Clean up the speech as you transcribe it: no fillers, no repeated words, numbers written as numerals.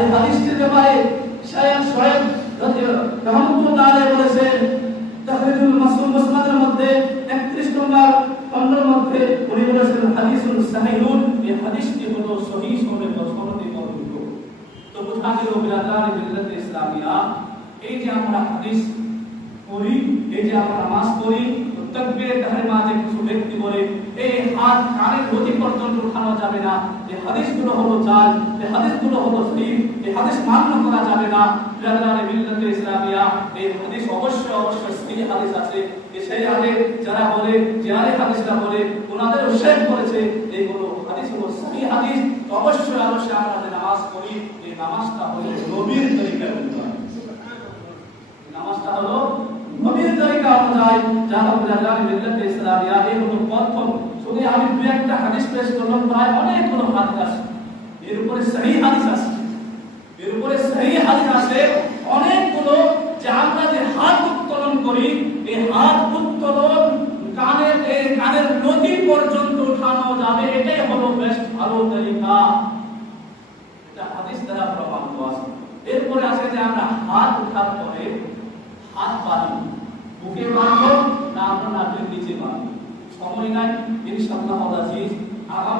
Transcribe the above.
এই হাদিসটির ব্যাপারে শায়খ শোয়েব রাহমাতুল্লাহ আলাইহি বলেছেন তাহরিজুল মুসনাদের মধ্যে 31 নম্বর খণ্ডের মধ্যে উনি বলেছেন হাদিসুন সাহিহুন, এই হাদিসটি হলো সহিহ সনদে বর্ণিত। তো বোঝা গেল বিরাদার মিল্লাতে ইসলামিয়া, এই যে আমরা হাদিস পড়ি, এই যে আমরা নামাজ পড়ি, তাকবীরে তাহরিমা যে কিছু ব্যক্তি বলে এই হাত কানের গতি পর্যন্ত উঠানো যাবে না, এই হাদিসগুলো হলো জাল, এই হাদিসগুলো হলো সহিহ, এই হাদিস মান্য করা যাবে না। বিরাদার মিল্লাতে ইসলামিয়া, এই হাদিস অবশ্যই সহিহ হাদিস আছে। সেই আগে যারা বলে যে আরে হাদিসটা বলে ওনাদের শেখ বলেছে এইগুলো হাদিস হলো সহিহ হাদিস। তো অবশ্যই আমরা যে নামাজ পড়ি এই নামাজটা হলো নবীর তরিকায় অনুযায়ী, নামাজটা হলো নবীর তরিকা অনুযায়ী, যা বিরাদার মিল্লাতে ইসলামিয়া এই হলো প্রথম। শুধু আমি দুই একটা হাদিস পেশ করলাম, প্রায় অনেকগুলো হাদিস আছে, এর উপরে সহিহ হাদিস আছে, এর উপরে সহিহ হাদিস আছে অনেকগুলো। যে আমরা যে হাত উত্তোলন করি, এই হাত উত্তোলন কানের নতি পর্যন্ত উঠানো যাবে, এটাই হলো বেশ ভালো তরিকা, এটা হাদিস দ্বারা প্রমাণিত আছে। এরপরে আছে যে আমরা হাত উঠার পরে হাত বাঁধি, বুকে বাঁধবো না আমরা নাকের নিচে বাঁধবো, সময় নাই ইনশাআল্লাহ আজিজ। আগামী